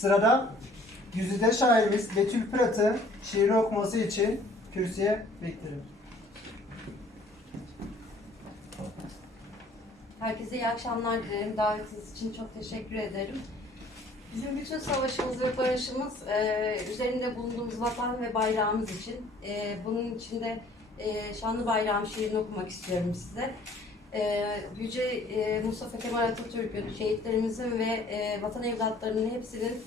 Sırada Güzide şairimiz Betül Pırat'ı şiiri okuması için kürsüye bekliyorum. Herkese iyi akşamlar dilerim. Davetiniz için çok teşekkür ederim. Bizim bütün savaşımız ve barışımız e, üzerinde bulunduğumuz vatan ve bayrağımız için. E, bunun için de e, Şanlı Bayrağım şiirini okumak istiyorum size. E, Yüce e, Mustafa Kemal Atatürk'ün, şehitlerimizin ve e, vatan evlatlarının hepsinin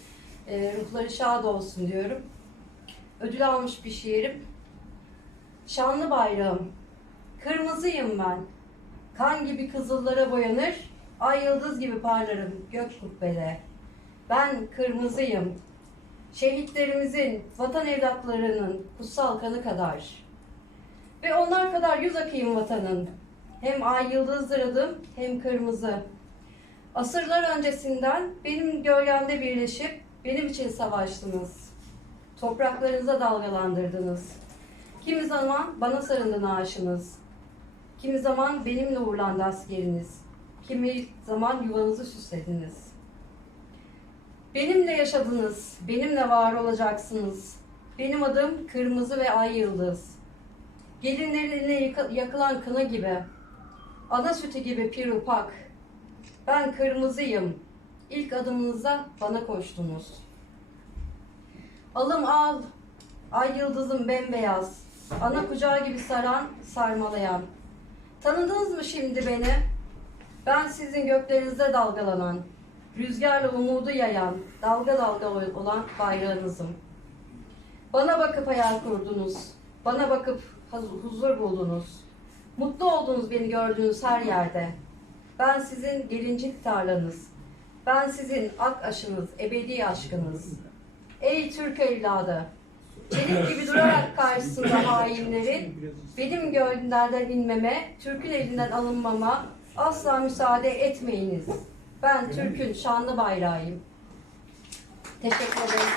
e, ruhları şad olsun diyorum. Ödül almış bir şiirim. Şanlı bayrağım, kırmızıyım ben. Kan gibi kızıllara boyanır, ay yıldız gibi parlarım gök kubbede. Ben kırmızıyım. Şehitlerimizin, vatan evlatlarının kutsal kanı kadar. Ve onlar kadar yüz akayım vatanın. Hem ay yıldızdır adım, hem kırmızı. Asırlar öncesinden benim gölgemde birleşip benim için savaştınız. Topraklarınıza dalgalandırdınız. Kimi zaman bana sarıldı naaşınız. Kimi zaman benimle uğurlandı askeriniz. Kimi zaman yuvanızı süslediniz. Benimle yaşadınız, benimle var olacaksınız. Benim adım Kırmızı ve Ay Yıldız. Gelinlerine yakılan kına gibi, ana sütü gibi pir upak. Ben kırmızıyım. İlk adımınıza bana koştunuz. Alım al, ay yıldızım bembeyaz. Ana kucağı gibi saran, sarmalayan. Tanıdınız mı şimdi beni? Ben sizin göklerinizde dalgalanan, rüzgarla umudu yayan, dalga dalga olan bayrağınızım. Bana bakıp hayal kurdunuz, bana bakıp huzur buldunuz. Mutlu oldunuz beni gördüğünüz her yerde. Ben sizin gelincik tarlanız, ben sizin ak aşınız, ebedi aşkınız. Ey Türk evladı, çelik gibi durarak karşısında hainlerin, benim gönderden inmeme, Türk'ün elinden alınmama asla müsaade etmeyiniz. Ben Türk'ün şanlı bayrağıyım. Teşekkür ederim.